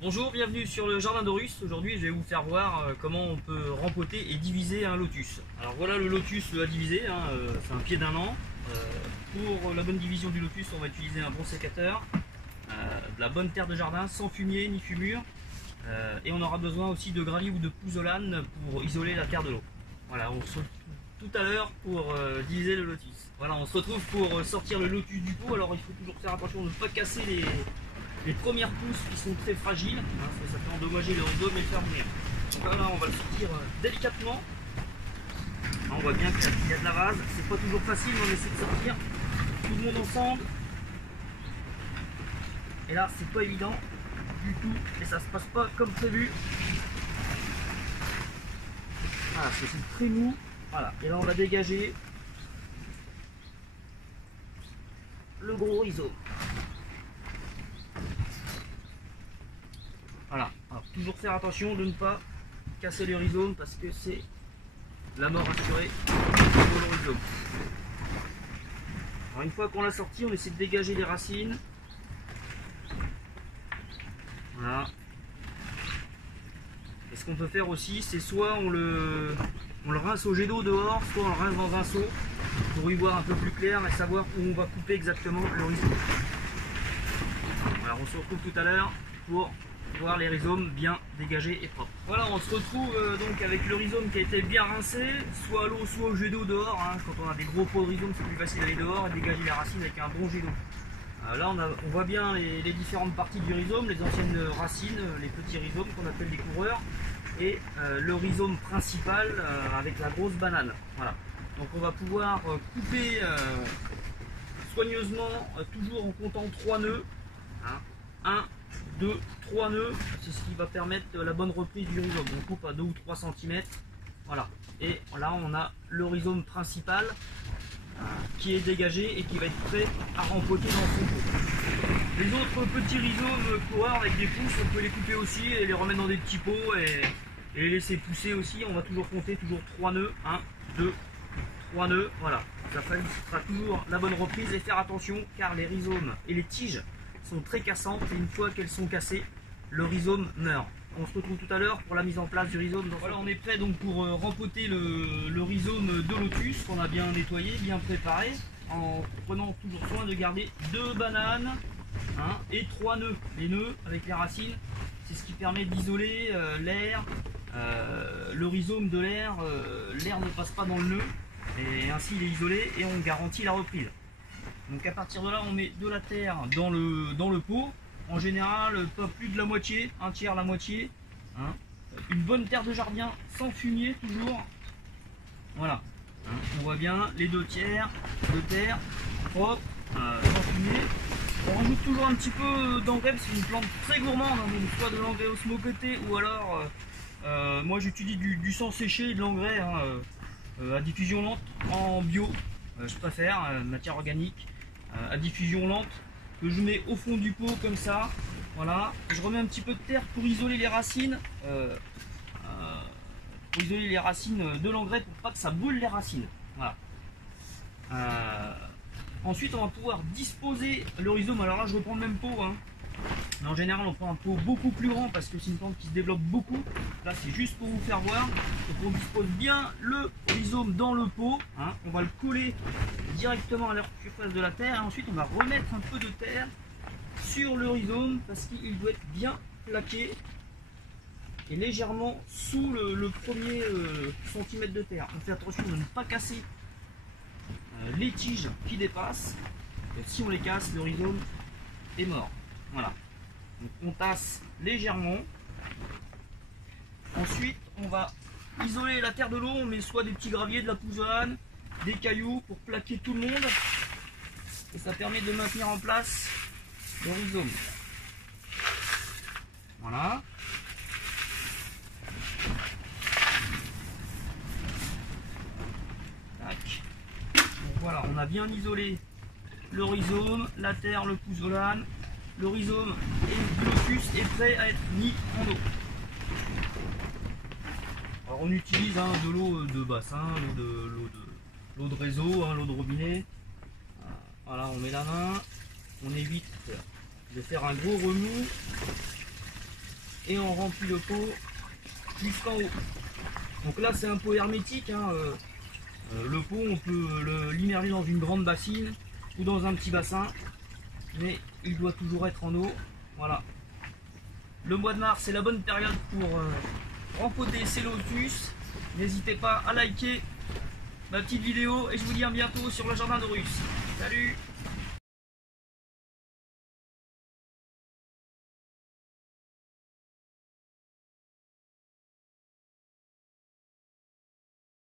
Bonjour, bienvenue sur le jardin d'Horus. Aujourd'hui je vais vous faire voir comment on peut rempoter et diviser un lotus. Alors voilà le lotus à diviser, c'est un pied d'un an. Pour la bonne division du lotus, on va utiliser un bon sécateur, de la bonne terre de jardin sans fumier ni fumure, et on aura besoin aussi de gravier ou de pouzzolane pour isoler la terre de l'eau. Voilà, on se retrouve tout à l'heure pour diviser le lotus. Voilà, on se retrouve pour sortir le lotus du pot. Alors il faut toujours faire attention de ne pas casser les premières pousses qui sont très fragiles, ça peut endommager le rhizome et le faire mourir. Donc là, on va le sortir délicatement. Là, on voit bien qu'il y a de la vase, c'est pas toujours facile, mais on essaie de sortir tout le monde ensemble. Et là, c'est pas évident du tout, et ça se passe pas comme prévu. Voilà, c'est très mou. Voilà, et là on va dégager le gros rhizome. Voilà, alors toujours faire attention de ne pas casser le rhizome parce que c'est la mort assurée pour le rhizome. Alors une fois qu'on l'a sorti, on essaie de dégager les racines. Voilà. Et ce qu'on peut faire aussi, c'est soit on le rince au jet d'eau dehors, soit on le rince dans un seau pour y voir un peu plus clair et savoir où on va couper exactement le rhizome. Voilà, on se retrouve tout à l'heure pour voir les rhizomes bien dégagés et propres. Voilà, on se retrouve donc avec le rhizome qui a été bien rincé, soit à l'eau, soit au jet d'eau dehors. Quand on a des gros pots de rhizome, c'est plus facile d'aller dehors et dégager les racines avec un bon jet d'eau. Là, on voit bien les différentes parties du rhizome, les anciennes racines, les petits rhizomes qu'on appelle les couvreurs, et le rhizome principal avec la grosse banane. Voilà. Donc on va pouvoir couper soigneusement, toujours en comptant 3 nœuds. 1, 2, 3 nœuds, c'est ce qui va permettre la bonne reprise du rhizome. On coupe à 2 ou 3 cm. Voilà. Et là, on a le rhizome principal qui est dégagé et qui va être prêt à rempoter dans son pot. Les autres petits rhizomes coureurs avec des pousses, on peut les couper aussi et les remettre dans des petits pots et les laisser pousser aussi. On va toujours compter toujours 3 nœuds. 1, 2, 3 nœuds. Voilà. Ça fera toujours la bonne reprise et faire attention car les rhizomes et les tiges sont très cassantes et une fois qu'elles sont cassées, le rhizome meurt. On se retrouve tout à l'heure pour la mise en place du rhizome. Donc voilà, on est prêt donc pour rempoter le rhizome de lotus qu'on a bien nettoyé, bien préparé, en prenant toujours soin de garder 2 bananes et 3 nœuds. Les nœuds avec les racines, c'est ce qui permet d'isoler l'air, le rhizome de l'air. L'air ne passe pas dans le nœud et ainsi il est isolé et on garantit la reprise. Donc à partir de là, on met de la terre dans le pot. En général, pas plus de la moitié, un tiers, la moitié. Une bonne terre de jardin sans fumier toujours. Voilà. On voit bien les 2 tiers de terre propre, sans fumier. On rajoute toujours un petit peu d'engrais parce que c'est une plante très gourmande. Donc soit de l'engrais osmocoté ou alors, moi j'utilise du sang séché et de l'engrais à diffusion lente en bio. Je préfère matière organique à diffusion lente que je mets au fond du pot comme ça. Voilà, je remets un petit peu de terre pour isoler les racines, de l'engrais pour pas que ça brûle les racines. Voilà. Ensuite, on va pouvoir disposer le rhizome. Alors là, je reprends le même pot. Mais en général, on prend un pot beaucoup plus grand parce que c'est une plante qui se développe beaucoup. Là, c'est juste pour vous faire voir. Donc, on dispose bien le rhizome dans le pot. On va le coller directement à la surface de la terre. Et ensuite, on va remettre un peu de terre sur le rhizome parce qu'il doit être bien plaqué et légèrement sous le premier centimètre de terre. On fait attention de ne pas casser les tiges qui dépassent. Et si on les casse, le rhizome est mort. Voilà. Donc on tasse légèrement. Ensuite, on va isoler la terre de l'eau. On met soit des petits graviers, de la pouzzolane, des cailloux pour plaquer tout le monde. Et ça permet de maintenir en place le rhizome. Voilà. Tac. Donc voilà, on a bien isolé le rhizome, la terre, le pouzzolane. Le rhizome et le lotus est prêt à être mis en eau. Alors on utilise de l'eau de bassin, l'eau de réseau, l'eau de robinet. Voilà, on met la main, on évite de faire un gros remous. et on remplit le pot jusqu'en haut. Donc là c'est un pot hermétique, hein. Le pot on peut l'immerger dans une grande bassine ou dans un petit bassin, mais il doit toujours être en eau. Voilà. Le mois de mars c'est la bonne période pour rempoter ces lotus. N'hésitez pas à liker ma petite vidéo et je vous dis à bientôt sur le jardin de Russe. Salut!